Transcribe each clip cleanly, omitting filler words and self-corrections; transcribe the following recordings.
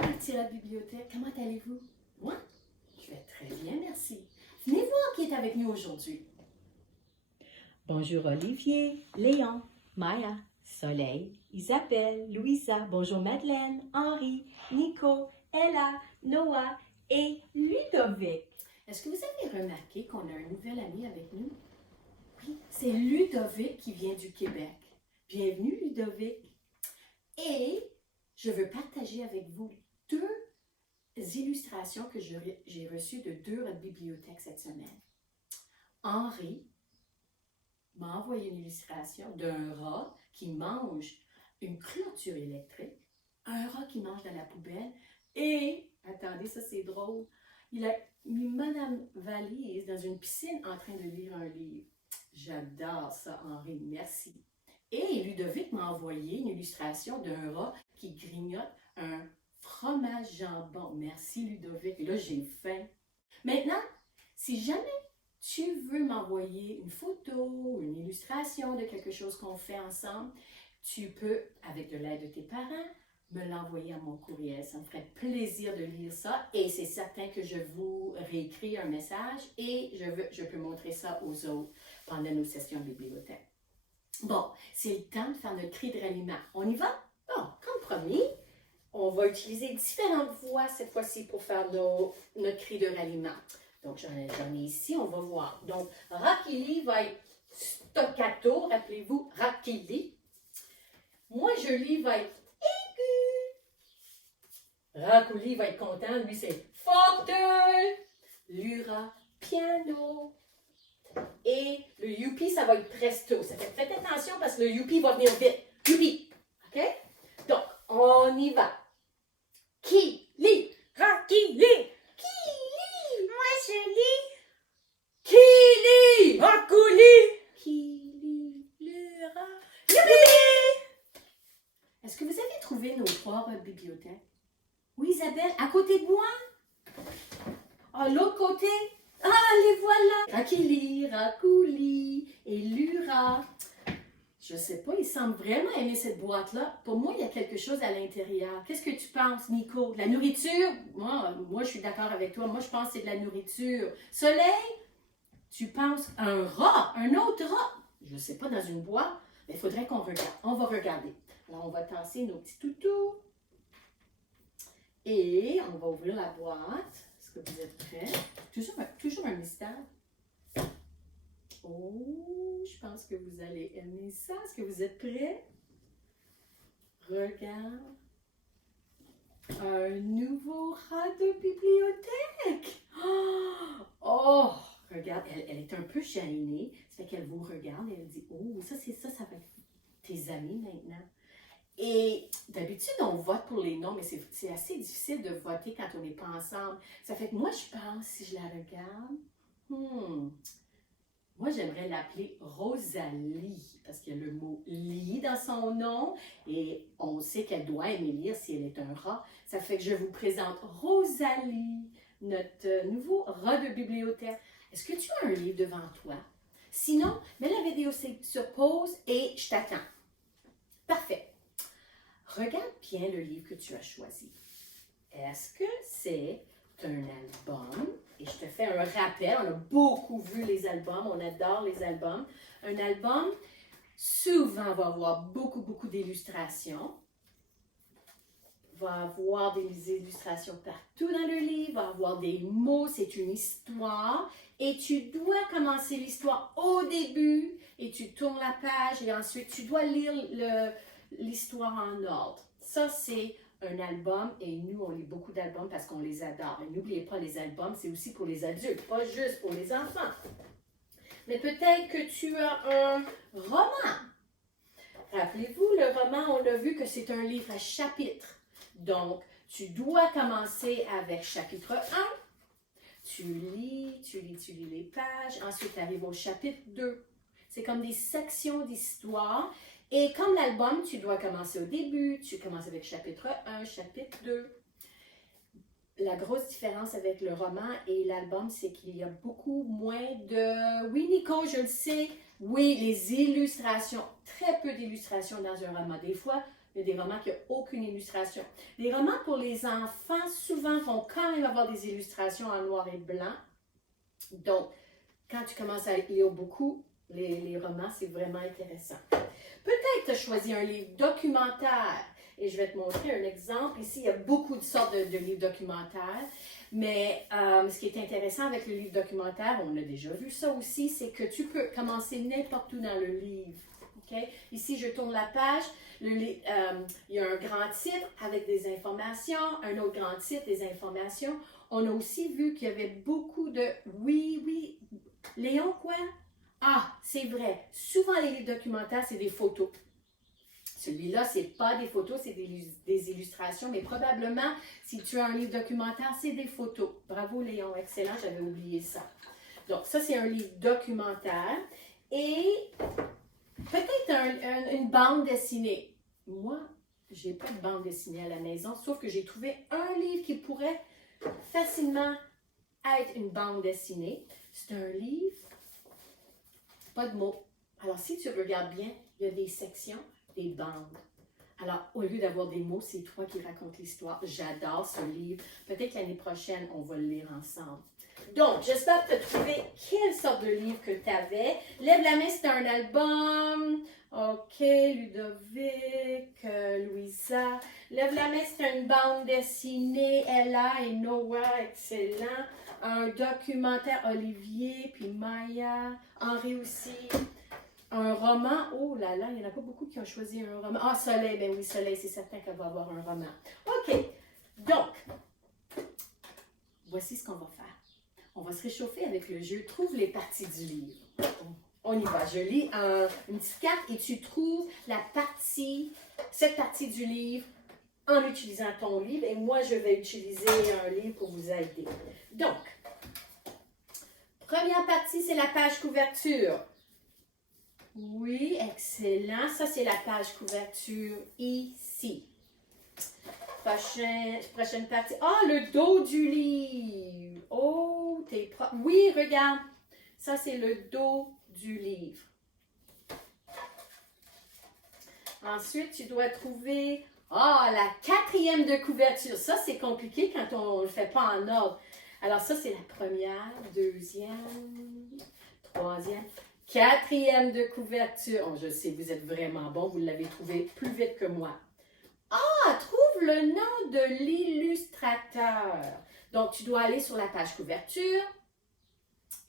ma petite bibliothèque. Comment allez-vous? Moi, je vais très bien, merci. Venez voir qui est avec nous aujourd'hui. Bonjour Olivier, Léon, Maya, Soleil, Isabelle, Louisa, bonjour Madeleine, Henri, Nico, Ella, Noah et Ludovic. Est-ce que vous avez remarqué qu'on a un nouvel ami avec nous? Oui, c'est Ludovic qui vient du Québec. Bienvenue Ludovic. Et je veux partager avec vous deux illustrations que j'ai reçues de deux bibliothèques cette semaine. Henri m'a envoyé une illustration d'un rat qui mange une clôture électrique, un rat qui mange dans la poubelle et, attendez, ça c'est drôle, il a mis Madame Valise dans une piscine en train de lire un livre. J'adore ça, Henri, merci. Et Ludovic m'a envoyé une illustration d'un rat qui grignote un fromage jambon. Merci Ludovic. Et là, j'ai faim. Maintenant, si jamais tu veux m'envoyer une photo, une illustration de quelque chose qu'on fait ensemble, tu peux, avec de l'aide de tes parents, me l'envoyer à mon courriel. Ça me ferait plaisir de lire ça et c'est certain que je vous réécris un message et je peux montrer ça aux autres pendant nos sessions de bibliothèque. Bon, c'est le temps de faire notre cri de ralliement. On y va? Bon, comme promis, on va utiliser différentes voix cette fois-ci pour faire notre cri de ralliement. Donc, j'en ai ici, on va voir. Donc, Rakili va être staccato, rappelez-vous, Rakili. Moi, je lis va être aigu. Rakuli va être content, lui c'est forte. Lura, piano. Et le youpi, ça va être presto. Ça fait faites attention parce que le youpi va venir vite. Youpi. OK? Donc, on y va. Qui lit? Rocky lit! Qui lit? Moi je lis! Qui lit? Rocky lit! Qui lit? Lura! Youpi! Est-ce que vous avez trouvé nos trois bibliothèques? Oui, Isabelle, à côté de moi? À l'autre côté? Ah, les voilà! Rakili, Rakuli et Lura. Je sais pas, il semble vraiment aimer cette boîte-là. Pour moi, il y a quelque chose à l'intérieur. Qu'est-ce que tu penses, Nico? De la nourriture? Moi, je suis d'accord avec toi. Moi, je pense que c'est de la nourriture. Soleil? Tu penses un rat? Un autre rat? Je sais pas, dans une boîte. Mais il faudrait qu'on regarde. On va regarder. Alors, on va tasser nos petits toutous. Et on va ouvrir la boîte. Est-ce que vous êtes prêts? Toujours un mystère. Oh, je pense que vous allez aimer ça. Est-ce que vous êtes prêts? Regarde. Un nouveau rat de bibliothèque. Oh, regarde, elle est un peu gênée. Ça fait qu'elle vous regarde et elle dit, oh, ça va être tes amis maintenant. Et d'habitude, on vote pour les noms, mais c'est assez difficile de voter quand on n'est pas ensemble. Ça fait que moi, je pense, si je la regarde, moi, j'aimerais l'appeler Rosalie, parce qu'il y a le mot « lit » dans son nom, et on sait qu'elle doit aimer lire si elle est un rat. Ça fait que je vous présente Rosalie, notre nouveau rat de bibliothèque. Est-ce que tu as un livre devant toi? Sinon, mets la vidéo sur pause et je t'attends. Parfait. Regarde bien le livre que tu as choisi. Est-ce que c'est un album? Et je te fais un rappel, on a beaucoup vu les albums, on adore les albums. Un album, souvent, va avoir beaucoup d'illustrations. Va avoir des illustrations partout dans le livre, va avoir des mots, c'est une histoire. Et tu dois commencer l'histoire au début et tu tournes la page et ensuite tu dois lire l'histoire en ordre. Ça, c'est un album et nous, on lit beaucoup d'albums parce qu'on les adore. Et n'oubliez pas, les albums, c'est aussi pour les adultes, pas juste pour les enfants. Mais peut-être que tu as un roman. Rappelez-vous, le roman, on a vu que c'est un livre à chapitres. Donc, tu dois commencer avec chapitre 1. Tu lis les pages. Ensuite, tu arrives au chapitre 2. C'est comme des sections d'histoire. Et comme l'album, tu dois commencer au début, tu commences avec chapitre 1, chapitre 2. La grosse différence avec le roman et l'album, c'est qu'il y a beaucoup moins de... Oui, Nico, je le sais. Oui, les illustrations. Très peu d'illustrations dans un roman. Des fois, Il y a des romans qui n'ont aucune illustration. Les romans pour les enfants, souvent, vont quand même avoir des illustrations en noir et blanc. Donc, quand tu commences à lire beaucoup, les romans, c'est vraiment intéressant. Peut-être tu as choisi un livre documentaire. Et je vais te montrer un exemple. Ici, il y a beaucoup de sortes de livres documentaires. Mais ce qui est intéressant avec le livre documentaire, on a déjà vu ça aussi, c'est que tu peux commencer n'importe où dans le livre. Okay? Ici, je tourne la page. Il y a un grand titre avec des informations, un autre grand titre, des informations. On a aussi vu qu'il y avait beaucoup de... Oui, Léon, quoi? Ah, c'est vrai. Souvent, les livres documentaires, c'est des photos. Celui-là, ce n'est pas des photos, c'est des illustrations, mais probablement, si tu as un livre documentaire, c'est des photos. Bravo, Léon, excellent, j'avais oublié ça. Donc, ça, c'est un livre documentaire. Et peut-être une bande dessinée. Moi, je n'ai pas de bande dessinée à la maison, sauf que j'ai trouvé un livre qui pourrait facilement être une bande dessinée. C'est un livre, pas de mots. Alors, si tu regardes bien, il y a des sections, des bandes. Alors, au lieu d'avoir des mots, c'est toi qui racontes l'histoire. J'adore ce livre. Peut-être l'année prochaine, on va le lire ensemble. Donc, j'espère que tu as trouvé quelle sorte de livre que tu avais. Lève la main, c'est un album. OK, Ludovic, Louisa. Lève la main, c'est une bande dessinée. Ella et Noah, excellent. Un documentaire, Olivier, puis Maya. Henri aussi. Un roman, oh là là, il n'y en a pas beaucoup qui ont choisi un roman. Ah, Soleil, ben oui, Soleil, c'est certain qu'elle va avoir un roman. OK, donc, voici ce qu'on va faire. On va se réchauffer avec le jeu. Trouve les parties du livre. On y va. Je lis une petite carte et tu trouves cette partie du livre en utilisant ton livre. Et moi, je vais utiliser un livre pour vous aider. Donc, première partie, c'est la page couverture. Oui, excellent. Ça, c'est la page couverture ici. Prochaine partie. Ah, le dos du livre. Oh, t'es propre. Oui, regarde. Ça, c'est le dos du livre. Ensuite, tu dois trouver... Ah, la quatrième de couverture. Ça, c'est compliqué quand on ne le fait pas en ordre. Alors, ça, c'est la première, deuxième, troisième... Quatrième de couverture. Oh, je sais, vous êtes vraiment bon. Vous l'avez trouvé plus vite que moi. Ah, trouve le nom de l'illustrateur. Donc, tu dois aller sur la page couverture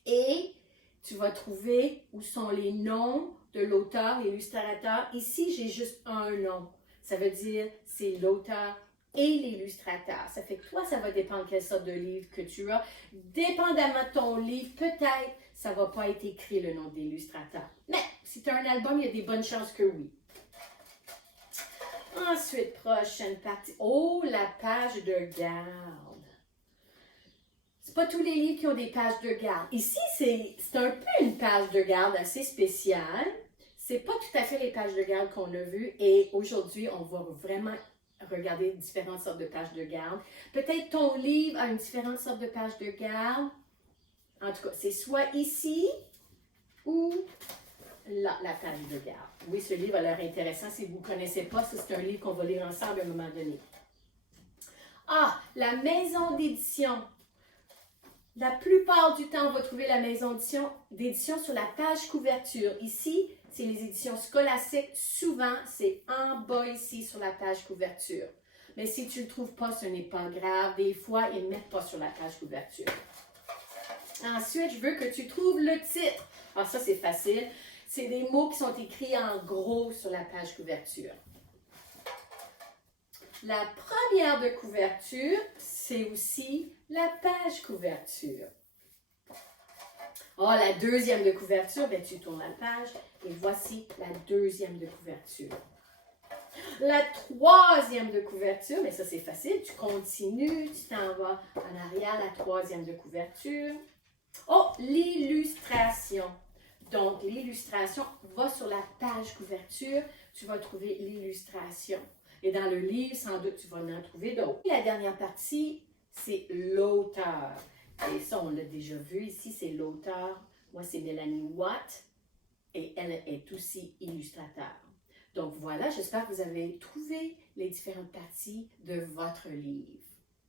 et tu vas trouver où sont les noms de l'auteur et l'illustrateur. Ici, j'ai juste un nom. Ça veut dire c'est l'auteur et l'illustrateur. Ça fait que toi, ça va dépendre quelle sorte de livre que tu as. Dépendamment de ton livre, peut-être ça ne va pas être écrit le nom de l'illustrateur. Mais si tu as un album, il y a des bonnes chances que oui. Ensuite, prochaine partie. Oh, la page de garde. C'est pas tous les livres qui ont des pages de garde. Ici, c'est un peu une page de garde assez spéciale. C'est pas tout à fait les pages de garde qu'on a vues. Et aujourd'hui, on va vraiment regarder différentes sortes de pages de garde. Peut-être ton livre a une différente sorte de page de garde. En tout cas, c'est soit ici ou là, la page de garde. Oui, ce livre a l'air intéressant. Si vous ne connaissez pas, c'est un livre qu'on va lire ensemble à un moment donné. Ah, la maison d'édition. La plupart du temps, on va trouver la maison d'édition sur la page couverture. Ici, c'est les éditions scolastiques. Souvent, c'est en bas ici sur la page couverture. Mais si tu ne le trouves pas, ce n'est pas grave. Des fois, ils ne mettent pas sur la page couverture. Ensuite, je veux que tu trouves le titre. Alors ça, c'est facile. C'est des mots qui sont écrits en gros sur la page couverture. La première de couverture, c'est aussi la page couverture. Oh, la deuxième de couverture, ben, tu tournes la page et voici la deuxième de couverture. La troisième de couverture, mais ça c'est facile, tu continues, tu t'en vas en arrière, la troisième de couverture. Oh, l'illustration. Donc, l'illustration va sur la page couverture, tu vas trouver l'illustration. Et dans le livre, sans doute, tu vas en trouver d'autres. La dernière partie, c'est l'auteur. Et ça, on l'a déjà vu ici, c'est l'auteur. Moi, c'est Mélanie Watt et elle est aussi illustrateur. Donc voilà, j'espère que vous avez trouvé les différentes parties de votre livre.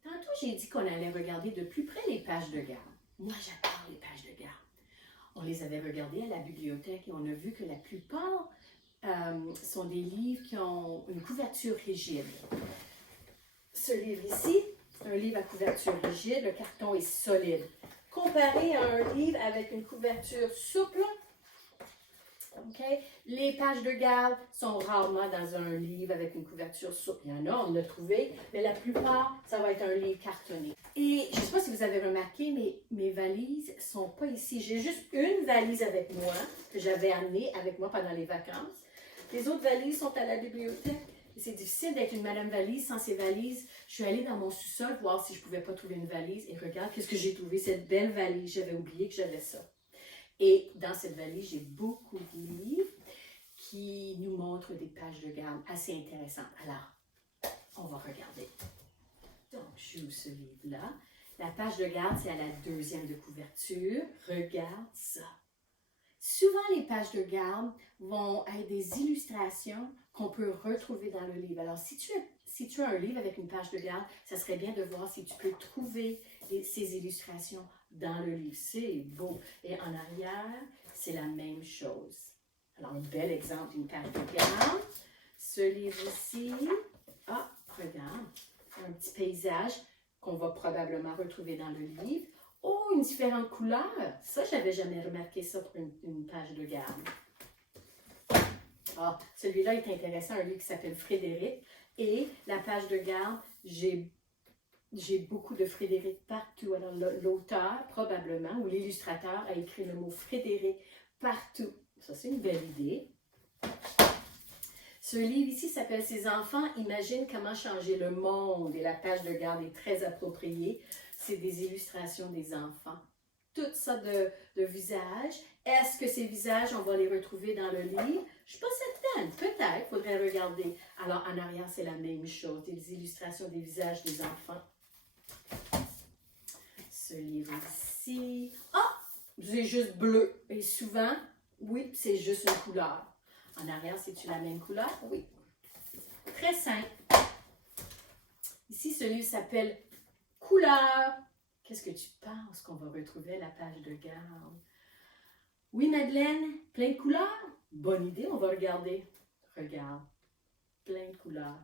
Tantôt, j'ai dit qu'on allait regarder de plus près les pages de garde. Moi, j'adore les pages de garde. On les avait regardées à la bibliothèque et on a vu que la plupart sont des livres qui ont une couverture rigide. Ce livre ici, c'est un livre à couverture rigide, le carton est solide. Comparé à un livre avec une couverture souple, okay, les pages de garde sont rarement dans un livre avec une couverture souple. Il y en a, on l'a trouvé, mais la plupart, ça va être un livre cartonné. Et je ne sais pas si vous avez remarqué, mais mes valises ne sont pas ici. J'ai juste une valise avec moi, que j'avais amenée avec moi pendant les vacances. Les autres valises sont à la bibliothèque. C'est difficile d'être une madame valise sans ses valises. Je suis allée dans mon sous-sol voir si je ne pouvais pas trouver une valise. Et regarde, qu'est-ce que j'ai trouvé, cette belle valise. J'avais oublié que j'avais ça. Et dans cette valise, j'ai beaucoup de livres qui nous montrent des pages de garde assez intéressantes. Alors, on va regarder. Donc, j'ouvre ce livre-là. La page de garde, c'est à la deuxième de couverture. Regarde ça. Souvent, les pages de garde vont être des illustrations qu'on peut retrouver dans le livre. Alors, si tu as un livre avec une page de garde, ça serait bien de voir si tu peux trouver ces illustrations dans le livre. C'est beau. Et en arrière, c'est la même chose. Alors, un bel exemple d'une page de garde. Ce livre-ci, regarde, un petit paysage qu'on va probablement retrouver dans le livre. Oh, une différente couleur! Ça, je n'avais jamais remarqué ça pour une page de garde. Ah, celui-là est intéressant, un livre qui s'appelle Frédéric. Et la page de garde, j'ai beaucoup de Frédéric partout. Alors, l'auteur, probablement, ou l'illustrateur, a écrit le mot Frédéric partout. Ça, c'est une belle idée. Ce livre ici s'appelle « Ces enfants imaginent comment changer le monde » et la page de garde est très appropriée. C'est des illustrations des enfants. Toutes sortes de visages. Est-ce que ces visages, on va les retrouver dans le livre? Je ne suis pas certaine. Peut-être, il faudrait regarder. Alors, en arrière, c'est la même chose. Des illustrations des visages des enfants. Ce livre ici. C'est juste bleu. Et souvent, oui, c'est juste une couleur. En arrière, c'est-tu la même couleur? Oui. Très simple. Ici, ce livre s'appelle Couleurs. Qu'est-ce que tu penses qu'on va retrouver à la page de garde? Oui, Madeleine, plein de couleurs? Bonne idée, on va regarder. Regarde, plein de couleurs.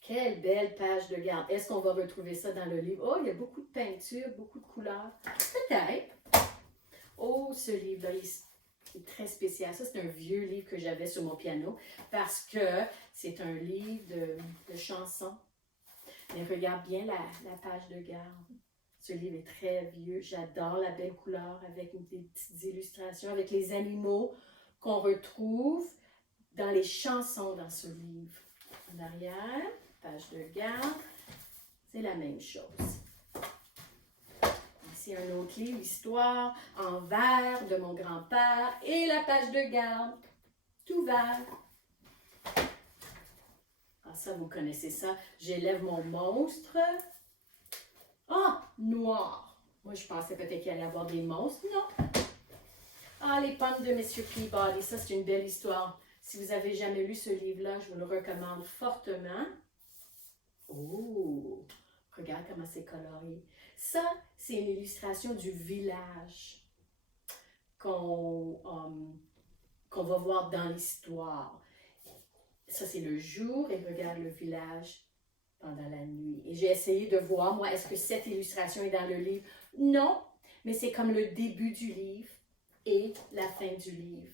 Quelle belle page de garde. Est-ce qu'on va retrouver ça dans le livre? Oh, il y a beaucoup de peinture, beaucoup de couleurs. Peut-être. Oh, ce livre-là, il est très spécial. Ça, c'est un vieux livre que j'avais sur mon piano parce que c'est un livre de chansons. Mais regarde bien la page de garde. Ce livre est très vieux. J'adore la belle couleur avec des petites illustrations, avec les animaux qu'on retrouve dans les chansons dans ce livre. En arrière, page de garde, c'est la même chose. Ici, un autre livre, Histoire en vert de mon grand-père et la page de garde, tout vert. Ça, vous connaissez ça. J'élève mon monstre. Noir. Moi, je pensais peut-être qu'il allait y avoir des monstres. Non. Les pommes de M. Peabody. Ça, c'est une belle histoire. Si vous n'avez jamais lu ce livre-là, je vous le recommande fortement. Oh! Regarde comment c'est coloré. Ça, c'est une illustration du village qu'on va voir dans l'histoire. Ça, c'est le jour et regarde le village pendant la nuit. Et j'ai essayé de voir, moi, est-ce que cette illustration est dans le livre? Non, mais c'est comme le début du livre et la fin du livre.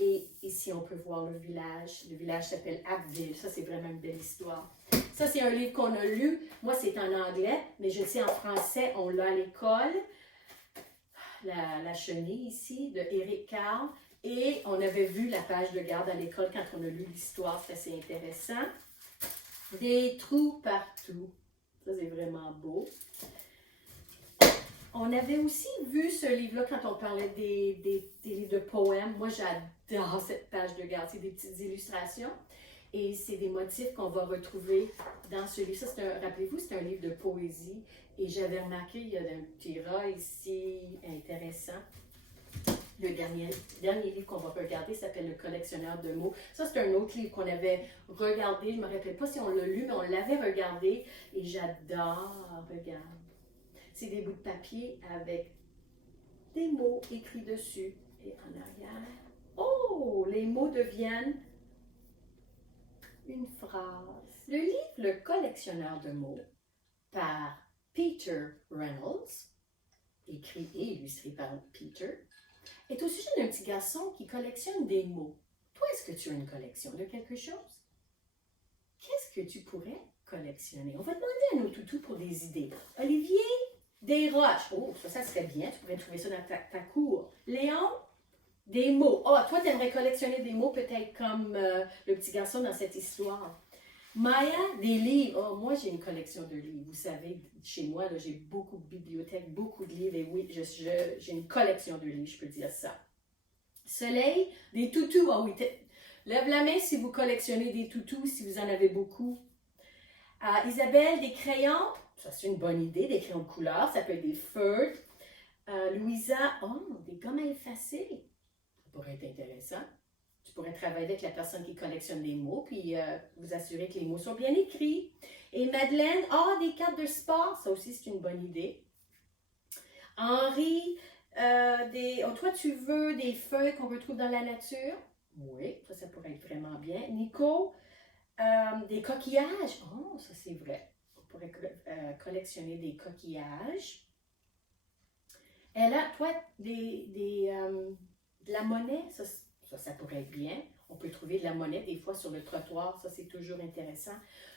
Et ici, on peut voir le village. Le village s'appelle Abbeville. Ça, c'est vraiment une belle histoire. Ça, c'est un livre qu'on a lu. Moi, c'est en anglais, mais je sais en français, on l'a à l'école. La chenille ici, de Éric Carle. Et on avait vu la page de garde à l'école quand on a lu l'histoire. C'est assez intéressant. Des trous partout. Ça, c'est vraiment beau. On avait aussi vu ce livre-là quand on parlait des livres de poèmes. Moi, j'adore cette page de garde. C'est des petites illustrations. Et c'est des motifs qu'on va retrouver dans ce livre. Ça, rappelez-vous, c'est un livre de poésie. Et j'avais remarqué, il y a un petit rat ici, intéressant. Le dernier livre qu'on va regarder s'appelle Le collectionneur de mots. Ça, c'est un autre livre qu'on avait regardé. Je ne me rappelle pas si on l'a lu, mais on l'avait regardé. Et j'adore, regarde. C'est des bouts de papier avec des mots écrits dessus. Et en arrière, oh, les mots deviennent une phrase. Le livre Le collectionneur de mots par Peter Reynolds, écrit et illustré par Peter, est au sujet d'un petit garçon qui collectionne des mots. Toi, est-ce que tu as une collection de quelque chose? Qu'est-ce que tu pourrais collectionner? On va demander à nos toutous pour des idées. Olivier, des roches. Oh, ça serait bien. Tu pourrais trouver ça dans ta cour. Léon, des mots. Oh, toi, tu aimerais collectionner des mots peut-être comme le petit garçon dans cette histoire. Maya, des livres. Oh, moi, j'ai une collection de livres. Vous savez, chez moi, là, j'ai beaucoup de bibliothèques, beaucoup de livres. Et oui, j'ai une collection de livres, je peux dire ça. Soleil, des toutous. Ah oui, lève la main si vous collectionnez des toutous, si vous en avez beaucoup. Isabelle, des crayons. Ça, c'est une bonne idée, des crayons de couleur. Ça peut être des feutres. Louisa, oh, des gommes à effacer. Ça pourrait être intéressant. Tu pourrais travailler avec la personne qui collectionne les mots, puis vous assurer que les mots sont bien écrits. Et Madeleine, des cartes de sport, ça aussi c'est une bonne idée. Henri, toi tu veux des feuilles qu'on retrouve dans la nature? Oui, ça pourrait être vraiment bien. Nico, des coquillages. Oh, ça c'est vrai. On pourrait collectionner des coquillages. Ella, toi, de la monnaie, ça pourrait être bien. On peut trouver de la monnaie des fois sur le trottoir. Ça, c'est toujours intéressant.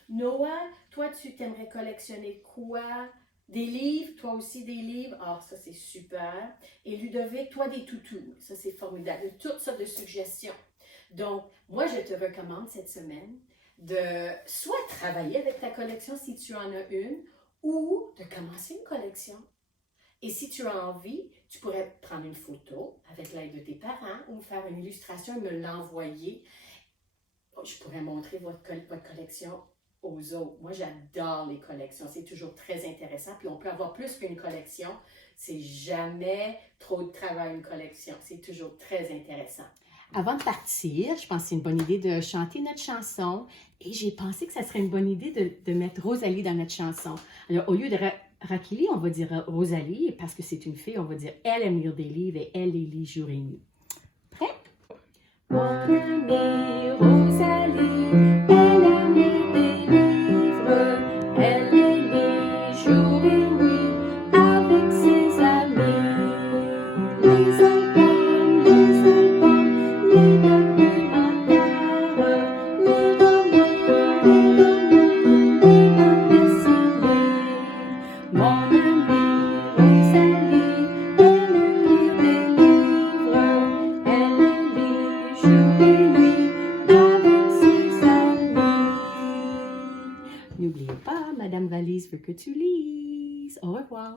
Noah, toi, tu t'aimerais collectionner quoi? Des livres? Toi aussi, des livres? Ah, ça, c'est super. Et Ludovic, toi, des toutous. Ça, c'est formidable. Il y a toutes sortes de suggestions. Donc, moi, je te recommande cette semaine de soit travailler avec ta collection si tu en as une, ou de commencer une collection. Et si tu as envie, tu pourrais prendre une photo avec l'aide de tes parents ou faire une illustration et me l'envoyer. Je pourrais montrer votre collection aux autres. Moi, j'adore les collections. C'est toujours très intéressant. Puis on peut avoir plus qu'une collection. C'est jamais trop de travail, une collection. C'est toujours très intéressant. Avant de partir, je pense que c'est une bonne idée de chanter notre chanson. Et j'ai pensé que ça serait une bonne idée de mettre Rosalie dans notre chanson. Alors, au lieu de Rakili, on va dire Rosalie, parce que c'est une fille, on va dire elle aime lire des livres et elle les lit jour et nuit. Prêt? Mon amie Rosalie, elle aime lire des livres, elle les lit jour et nuit avec ses amis. Les albums, les documentaires, les romans, les bandes dessinées. Mon amie Rosalie, elle aime lire des livres, elle les lit jour et nuit avec ses amis. N'oubliez pas, Madame Valise veut que tu lises. Au revoir.